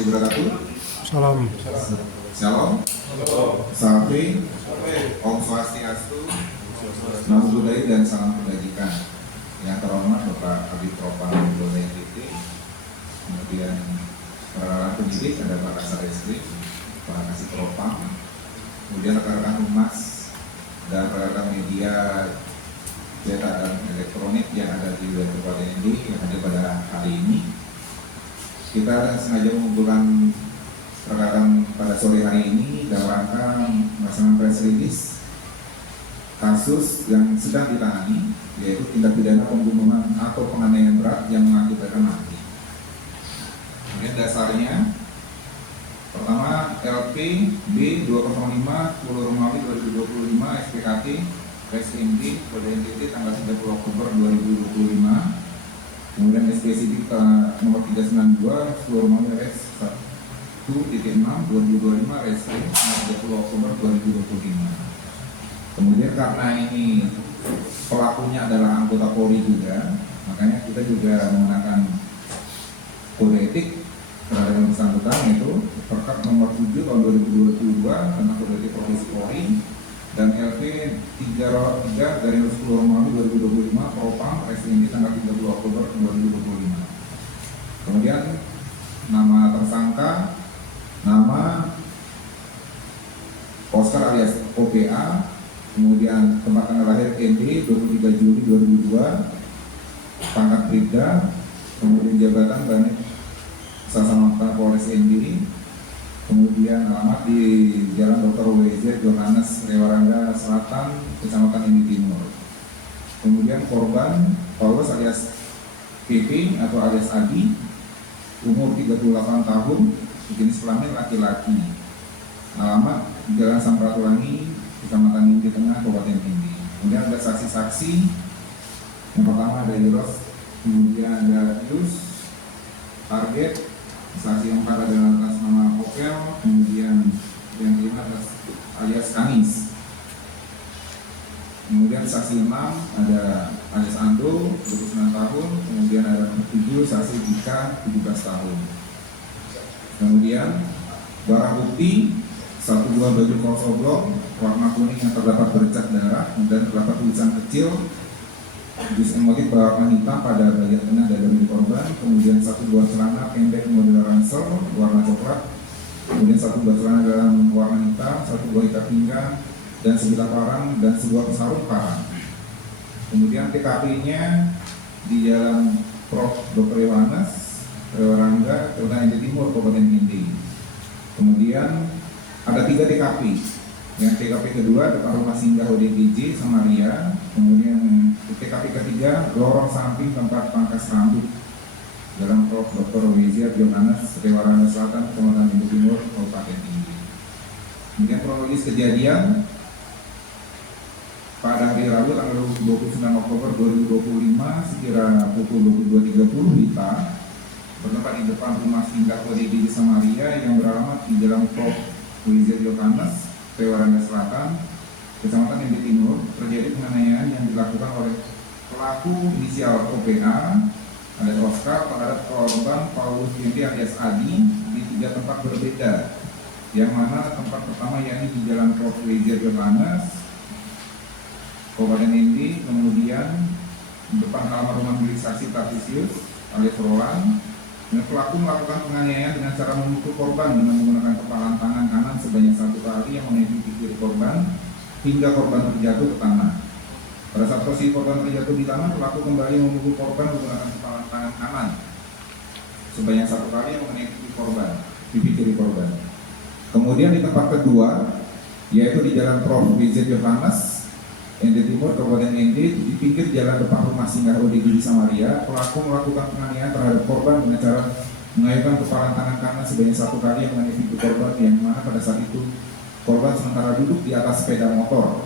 wabarakatuh. Salam. Shalom. Salam. Om Swastiastu. Namo Buddhaya dan salam kebajikan. Yang terhormat Bapak Kabid Propam Polda NTT, kemudian para penyidik ada Pak Kasar Eskrim, Pak Kasih Propam, kemudian rekan-rekan humas dan rekan-rekan media cetak dan elektronik yang ada di wilayah Kabupaten NTT yang hadir pada hari ini. Kita sengaja mengumpulkan rekan pada sore hari ini dalam rangka melaksanakan press release kasus yang sedang ditangani, yaitu tindak pidana pembunuhan atau penganiayaan berat yang mengakibatkan mati. Kemudian dasarnya, pertama LP B 205 Pulau Romawi 2025 SPKT SMD Polda NTT tanggal 30 Oktober 2025. Kemudian SPSID nomor 392 Pulau Romawi RS 1.6 2025 Reskrim nomor 30 Oktober 2025. Kemudian karena ini pelakunya adalah anggota Polri juga, makanya kita juga menggunakan kode etik terhadap yang bersangkutan, yaitu Perkap nomor 7 tahun 2022 tentang kode etik profesi Polri dan LP 33 dari Pulau Romawi 2025 Propam SMD tanggal 30 Oktober 2025. Kemudian nama tersangka, nama Oscar alias OPA, kemudian tempat tanggal lahir ND 23 Juli 2002, pangkat Bribda, kemudian jabatan Banit Sasamata Polres ND, kemudian alamat di Jalan Dr. W.J. Johannes Rewaranda Selatan, Kecamatan ND Timur. Kemudian korban Paulus alias PP atau alias Adi, umur 38 tahun, jenis kelamin laki-laki, alamat Jalan Samratulangi, Kecamatan Ningki Tengah, Kabupaten Ningki. Kemudian ada saksi-saksi. Yang pertama ada Yus, kemudian ada Yus, target. Saksi yang empat adalah atas nama Okel, kemudian yang kelima alias Kanis. Kemudian saksi 6 ada alias Ando, 29 tahun, kemudian ada 7 saksi Jika, 17 tahun. Kemudian barang bukti 1 buah baju kaos oblong warna kuning yang terdapat bercak darah dan terdapat tulisan kecil jus emotif berwarna hitam pada bagian tengah dada milik korban. Kemudian 1 buah celana pendek model ransel warna coklat, kemudian 1 buah celana dalam warna hitam, 1 buah ikat pinggang dan sebilah parang dan sebuah sarung parang. Kemudian TKP-nya di Jalan Prof. Dr. Yohanes Rewaranda, Kecamatan ND Timur, Kabupaten Ningki. Kemudian ada 3 TKP. Yang TKP kedua depan rumah singgah ODGJ Samaria. Kemudian TKP ketiga lorong samping tempat pangkas rambut Jalan Prof. Dr. W.J. Johannes Rewaranda Selatan, Kecamatan ND Timur, Kabupaten Ningki. Kemudian kronologis kejadian pada hari Rabu tanggal 29 Oktober 2025 sekira pukul 22.30 WITA bertempat di depan rumah singgah ODGJ Samaria yang beralamat di Jalan Prof. W.J. Johannes Rewaranda Selatan, Kecamatan ND Timur, terjadi penganiayaan yang dilakukan oleh pelaku inisial OPA alias Oscar terhadap korban Paulus Yendi alias Adi di 3 tempat berbeda, yang mana tempat pertama yakni di Jalan Prof. W.J. Johannes Kabupaten Ningki, kemudian depan halaman rumah milik saksi Tartisius alias Roland. Dan pelaku melakukan penganiayaan dengan cara memukul korban dengan menggunakan kepalan tangan kanan sebanyak 1 kali yang menembus kiri korban hingga korban terjatuh ke tanah. Pada saat posisi korban terjatuh di tanah, pelaku kembali memukul korban menggunakan kepalan tangan kanan sebanyak 1 kali yang menembus korban pipi kiri korban. Kemudian di tempat kedua, yaitu di Jalan Prof. W.J. Johannes ND Timur, Kabupaten ND, di pinggir jalan depan rumah singgah ODGJ Samaria, pelaku melakukan penganiayaan terhadap korban dengan cara mengayunkan kepalan tangan kanan sebanyak 1 kali yang menembus korban, yang mana pada saat itu korban sementara duduk di atas sepeda motor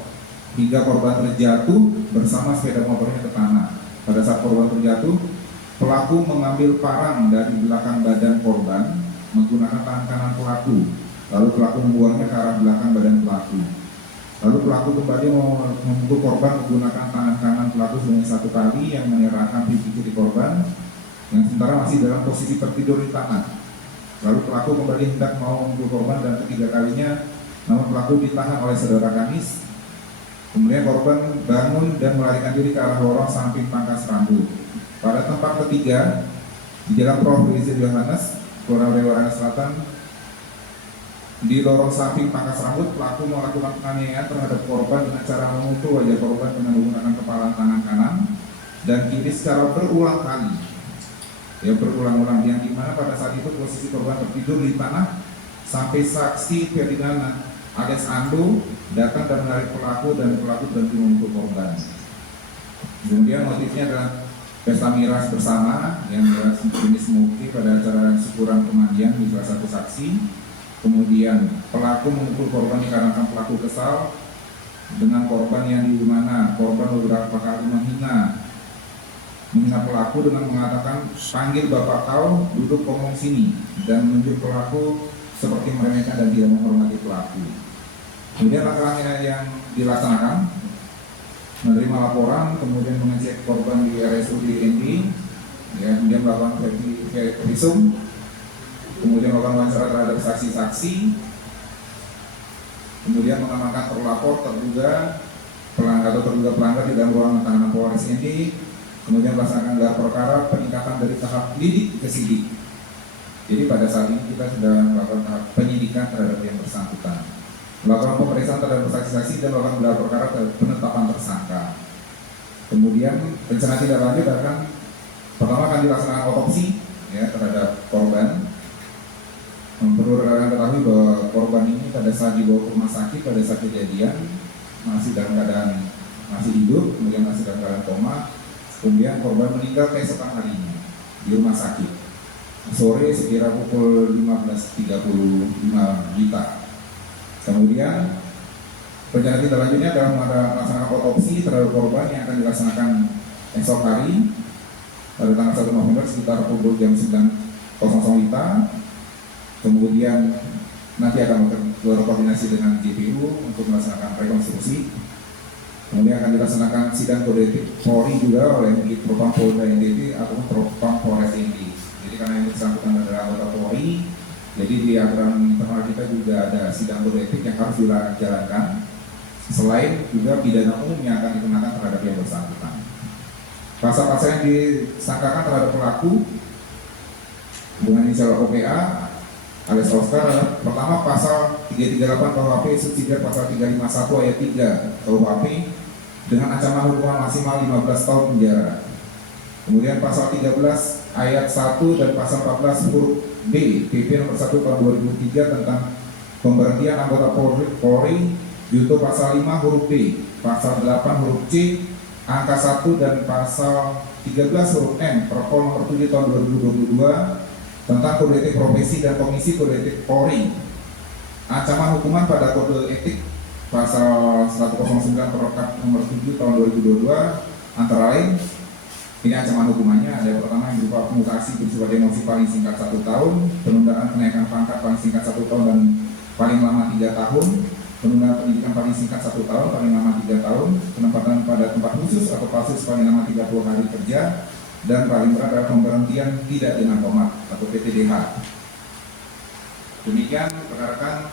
hingga korban terjatuh bersama sepeda motornya ke tanah. Pada saat korban terjatuh, pelaku mengambil parang dari belakang badan korban menggunakan tangan kanan pelaku, lalu pelaku membuangnya ke arah belakang badan pelaku. Lalu pelaku kembali memukul korban menggunakan tangan kanan pelaku sebanyak 1 kali yang menyerahkan pipi kiri korban yang sementara masih dalam posisi tertidur di tanah. Lalu pelaku kembali hendak mau memukul korban dan ketiga kalinya, namun pelaku ditahan oleh saudara Kamis. Kemudian korban bangun dan melarikan diri ke arah lorong samping pangkas rambut. Pada tempat ketiga, di Jalan Prof. Rizal Yohanes, Kelurahan Rewara Selatan, di lorong samping pangkas rambut, pelaku melakukan penganiayaan terhadap korban dengan cara memukul wajah korban dengan menggunakan kepala tangan kanan dan kiri secara berulang kali. Ya, berulang-ulang, yang dimana pada saat itu posisi korban tertidur di tanah sampai saksi Ferdinand alias Ando datang dan menarik pelaku dan pelaku berhenti memukul korban. Kemudian motifnya adalah pesta miras bersama yang jenis mukti pada acara syukuran pemandian di salah satu saksi. Kemudian pelaku memukul korban dikarenakan pelaku kesal dengan korban yang di mana korban beberapa kali menghina pelaku dengan mengatakan panggil bapak kau, duduk ngomong sini, dan menunjuk pelaku seperti meremehkan dan tidak menghormati pelaku. Kemudian langkah-langkah yang dilaksanakan, menerima laporan, kemudian mengecek korban di RSUD ND, ya, kemudian melakukan visum, kemudian melakukan wawancara terhadap saksi-saksi, kemudian mengamankan terlapor, terduga pelanggar di dalam ruangan tahanan Polres ND, kemudian melaksanakan gelar perkara peningkatan dari tahap lidik ke sidik. Jadi pada saat ini kita sudah melakukan tahap penyidikan terhadap yang bersangkutan, melakukan pemeriksaan terhadap saksi-saksi dan melakukan gelar perkara penetapan tersangka. Kemudian rencana tindak lanjut pertama akan dilaksanakan otopsi ya terhadap korban. Perlu kalian ketahui bahwa korban ini pada saat dibawa ke rumah sakit pada saat kejadian masih dalam keadaan masih hidup, kemudian masih dalam keadaan koma. Kemudian korban meninggal keesokan harinya di rumah sakit sore sekira pukul 15.35 WITA. Kemudian rencana tindak lanjutnya adalah melaksanakan otopsi terhadap korban yang akan dilaksanakan esok hari pada tanggal 1 November sekitar pukul jam 9.00 WITA. Kemudian nanti akan berkoordinasi dengan JPU untuk melaksanakan rekonstruksi. Kemudian akan dilaksanakan sidang kode etik Polri juga oleh Propam Polda NTT ataupun Propam Polres ND. Jadi karena yang bersangkutan adalah anggota Polri, jadi di aturan internal kita juga ada sidang kode etik yang harus dijalankan. Selain juga pidana umum yang akan dikenakan terhadap yang bersangkutan. Pasal-pasal yang disangkakan terhadap pelaku dengan inisial OPA alias Oscar adalah pertama pasal 338 KUHP subsidiar pasal 351 ayat 3 KUHP dengan ancaman hukuman maksimal 15 tahun penjara. Kemudian pasal 13 ayat 1 dan pasal 14 huruf B PP nomor 1 tahun 2003 tentang pemberhentian anggota Polri junto pasal 5 huruf B, pasal 8 huruf C, angka 1 dan pasal 13 huruf M Perpol nomor 7 tahun 2022 tentang kode etik profesi dan komisi kode etik Polri. Ancaman hukuman pada kode etik pasal 109 Perkap nomor 7 tahun 2022 antara lain ini ancaman hukumannya ada yang pertama yang berupa pemutasi bersifat emosi paling singkat 1 tahun, penundaan kenaikan pangkat paling singkat 1 tahun dan paling lama 3 tahun, penundaan pendidikan paling singkat 1 tahun, paling lama 3 tahun, penempatan pada tempat khusus atau pasus paling lama 30 hari kerja, dan paling berat adalah pemberhentian tidak dengan hormat atau PTDH. Demikian rekan-rekan